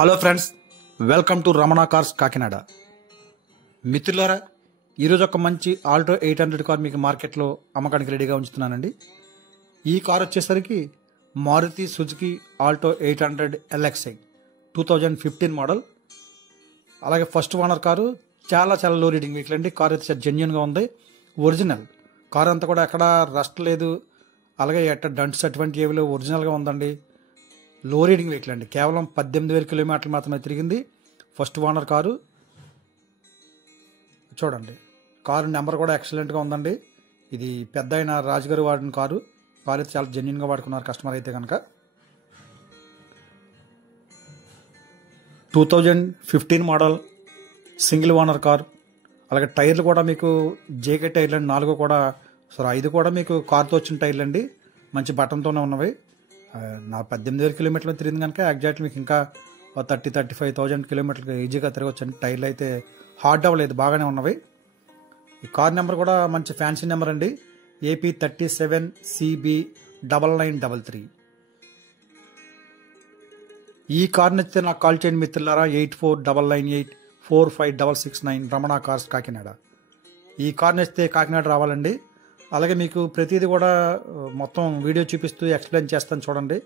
Hello friends, welcome to Ramana cars Kakinada. మిత్రులారా, ఈరోజు ఒక మంచి ఆల్టో 800 కార్ మీకు మార్కెట్లో అమ్మకానికి రెడీగా ఉంచుతున్నానండి. ఈ కార్ వచ్చేసరికి Maruti Suzuki Alto 800 LXi 2015 model. అలాగే ఫస్ట్ ఓనర్ కారు. చాలా లో రీడింగ్ వెహికల్ అండి. కార్ అయితే జెన్యున్గా ఉంది. ఒరిజినల్ కార్ అంతా కూడా ఎక్కడ రస్ట్ లేదు, అలాగే డంట్స్ అటువంటి ఏవిలో ఒరిజినల్గా ఉందండి. లో రీడింగ్ వెహికల్ అండి. కేవలం 18,000 కిలోమీటర్లు మాత్రమే తిరిగింది. First owner car. చూడండి, కారు నెంబర్ కూడా ఎక్సలెంట్గా ఉందండి. ఇది పెద్ద అయిన రాజుగారు వాడిన కారు. కారు అయితే చాలా జెన్యున్గా వాడుకున్నారు కస్టమర్ అయితే కనుక. 2015 మోడల్, సింగిల్ ఓనర్ కార్. అలాగే టైర్లు కూడా మీకు జేకే టైర్లు అండి. 4 కూడా 5 కూడా మీకు కార్తో వచ్చిన టైర్లు అండి. మంచి బటన్తోనే ఉన్నవి. నా 18,000 కిలోమీటర్లు తిరిగింది కనుక ఎగ్జాక్ట్లీ మీకు ఇంకా 30,000-35,000 కిలోమీటర్లు ఈజీగా తిరగొచ్చండి. టైర్లు అయితే హార్డ్ అవ్వలేదు, బాగానే ఉన్నవి. ఈ కార్ నెంబర్ కూడా మంచి ఫ్యాన్సీ నెంబర్ అండి. AP37CB9933. ఈ కార్ నచ్చితే నాకు కాల్ చేయండి మిత్రులారా. 8499845669 రమణ కార్స్ కాకినాడ. ఈ కార్ నచ్చితే కాకినాడ రావాలండి. అలాగే మీకు ప్రతిదీ కూడా మొత్తం వీడియో చూపిస్తూ ఎక్స్ప్లెయిన్ చేస్తాను చూడండి.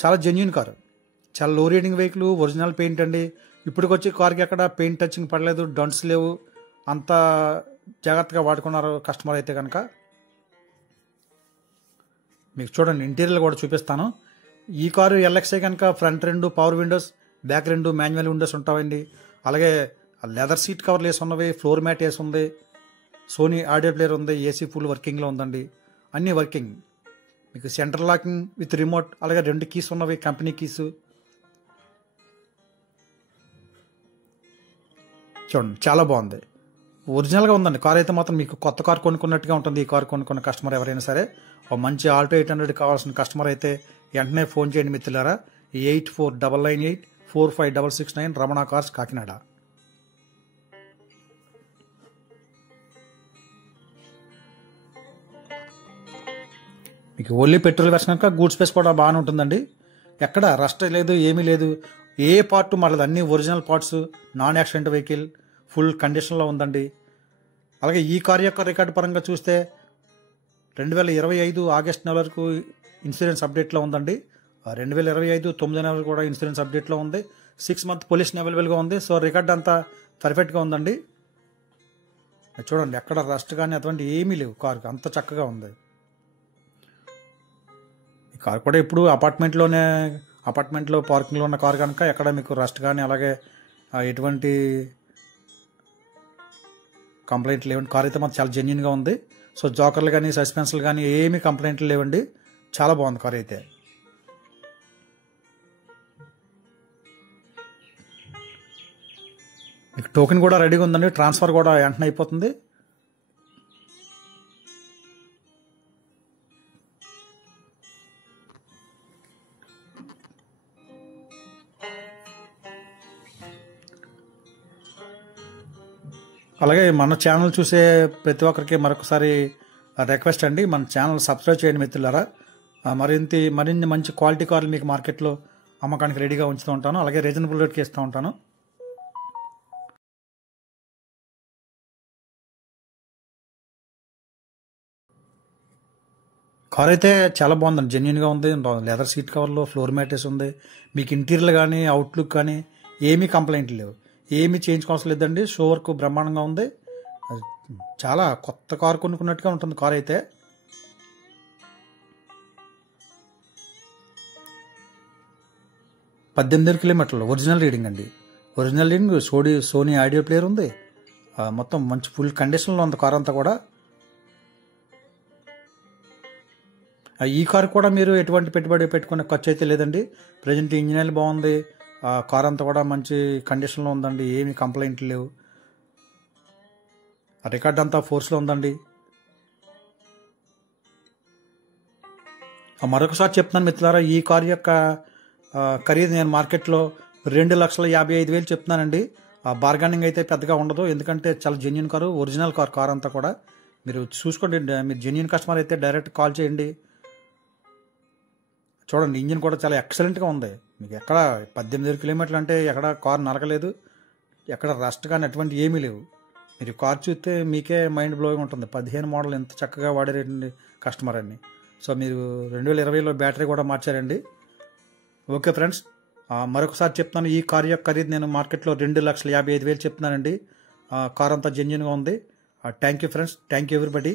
చాలా జెన్యున్ కారు, చాలా low reading vehicle, original paint అండి. ఇప్పటికొచ్చి కార్కి ఎక్కడ పెయింట్ టచింగ్ పడలేదు, డొంట్స్ లేవు. అంత జాగ్రత్తగా వాడుకున్నారు కస్టమర్ అయితే కనుక. మీకు చూడండి, ఇంటీరియర్ కూడా చూపిస్తాను. ఈ కారు LXi కనుక front 2 power Windows, back 2 manual Windows ఉంటాయండి. అలాగే లెదర్ సీట్ కవర్లు వేసి ఉన్నవి, ఫ్లోర్ మ్యాట్ వేసి ఉంది, సోనీ ఆడియో ప్లేయర్ ఉంది, ఏసీ ఫుల్ వర్కింగ్లో ఉందండి. అన్నీ వర్కింగ్. మీకు సెంటర్ లాకింగ్ విత్ రిమోట్, అలాగే 2 కీస్ ఉన్నవి, కంపెనీ కీస్. చూడండి, చాలా బాగుంది, ఒరిజినల్గా ఉందండి. కార్ అయితే మాత్రం మీకు కొత్త కార్ కొనుక్కున్నట్టుగా ఉంటుంది. ఈ కార్ కొనుక్కున్న కస్టమర్ ఎవరైనా సరే, ఒక మంచి ఆల్టో 800 కావాల్సిన కస్టమర్ అయితే వెంటనే ఫోన్ చేయండి మిత్రులారా. 8499845669 రమణ కార్స్ కాకినాడ. మీకు ఓన్లీ పెట్రోల్ వెర్షన్ కనుక గూడ్ స్పేస్ కూడా బాగానే ఉంటుందండి. ఎక్కడ రస్ట్ లేదు, ఏమీ లేదు. ఏ పార్ట్ మారలేదు, అన్ని original parts. Non accident vehicle, full కండిషన్లో ఉందండి. అలాగే ఈ కార్ యొక్క రికార్డు పరంగా చూస్తే 2025 ఆగస్ట్ నెల వరకు ఇన్సూరెన్స్ అప్డేట్లో ఉందండి. 2025 9 నెలలు కూడా ఇన్సూరెన్స్ అప్డేట్లో ఉంది. 6 మంత్ పొల్యూషన్ అవైలబుల్గా ఉంది. సో రికార్డ్ అంతా పర్ఫెక్ట్గా ఉందండి. చూడండి, ఎక్కడ రస్ట్ కానీ అటువంటి ఏమీ లేవు. కారు అంత చక్కగా ఉంది. ఈ కార్ కూడా ఇప్పుడు అపార్ట్మెంట్లో పార్కింగ్లో ఉన్న కార్ కనుక ఎక్కడ మీకు రస్ట్ కానీ అలాగే ఎటువంటి కంప్లైంట్లు లేవండి. కార్ అయితే మాత్రం చాలా జెన్యున్గా ఉంది. సో జోకర్లు కానీ సస్పెన్షన్లు కానీ ఏమీ కంప్లైంట్లు లేవండి. చాలా బాగుంది కార్ అయితే. మీకు టోకెన్ కూడా రెడీగా ఉందండి. ట్రాన్స్ఫర్ కూడా వెంటనే అయిపోతుంది. అలాగే మన ఛానల్ చూసే ప్రతి ఒక్కరికి మరొకసారి రిక్వెస్ట్ అండి, మన ఛానల్ సబ్స్క్రైబ్ చేయండి మిత్రులారా. మరిన్ని మంచి క్వాలిటీ కార్లు మీకు మార్కెట్లో అమ్మకానికి రెడీగా ఉంచుతూ ఉంటాను. అలాగే రీజనబుల్ రేట్కి ఇస్తూ ఉంటాను. కార్ అయితే చాలా బాగుందండి, జెన్యున్గా ఉంది. లెదర్ సీట్ కవర్లో ఫ్లోర్ మ్యాటెస్ ఉంది. మీకు ఇంటీరియర్ కానీ అవుట్లుక్ కానీ ఏమీ కంప్లైంట్లు లేవు, ఏమీ చేయించుకోవాల్సిన లేదండి. షో వర్క్ బ్రహ్మాండంగా ఉంది. చాలా కొత్త కారు కొనుక్కున్నట్టుగా ఉంటుంది కార్ అయితే. పద్దెనిమిది కిలోమీటర్లు ఒరిజినల్ రీడింగ్ అండి. Original reading, Sony audio player ఉంది. మొత్తం మంచి ఫుల్ కండిషన్లో ఉంది కార్ అంతా కూడా. ఈ కార్ కూడా మీరు ఎటువంటి పెట్టుబడి పెట్టుకునే ఖర్చు అయితే లేదండి. ప్రజెంట్ ఇంజిన్ బాగుంది. కార్ అంతా కూడా మంచి కండిషన్లో ఉందండి. ఏమి కంప్లైంట్లు లేవు. రికార్డ్ అంతా ఫోర్స్లో ఉందండి. మరొకసారి చెప్తున్నాను మిత్రులారా, ఈ కార్ యొక్క ఖరీదు నేను మార్కెట్లో 2,55,000 చెప్తున్నానండి. బార్గెనింగ్ అయితే పెద్దగా ఉండదు, ఎందుకంటే చాలా జెన్యున్ కారు, ఒరిజినల్ కార్ అంతా కూడా. మీరు చూసుకోండి. మీరు జెన్యున్ కస్టమర్ అయితే డైరెక్ట్ కాల్ చేయండి. చూడండి, ఇంజిన్ కూడా చాలా ఎక్సలెంట్గా ఉంది. మీకు ఎక్కడ 18 కిలోమీటర్లు అంటే ఎక్కడ కారు నలకలేదు, ఎక్కడ రస్ట్ కానీ అటువంటి ఏమీ లేవు. మీరు కార్ చూస్తే మీకే మైండ్ బ్లోయింగ్ ఉంటుంది. 15 మోడల్ ఎంత చక్కగా వాడారండి కస్టమర్ అని. సో మీరు 2020లో బ్యాటరీ కూడా మార్చారండి. ఓకే ఫ్రెండ్స్, మరొకసారి చెప్తున్నాను, ఈ కార్ యొక్క ఖరీదు నేను మార్కెట్లో 2,55,000 చెప్తున్నానండి. కార్ అంతా జెన్యున్గా ఉంది. Thank you friends, thank you everybody.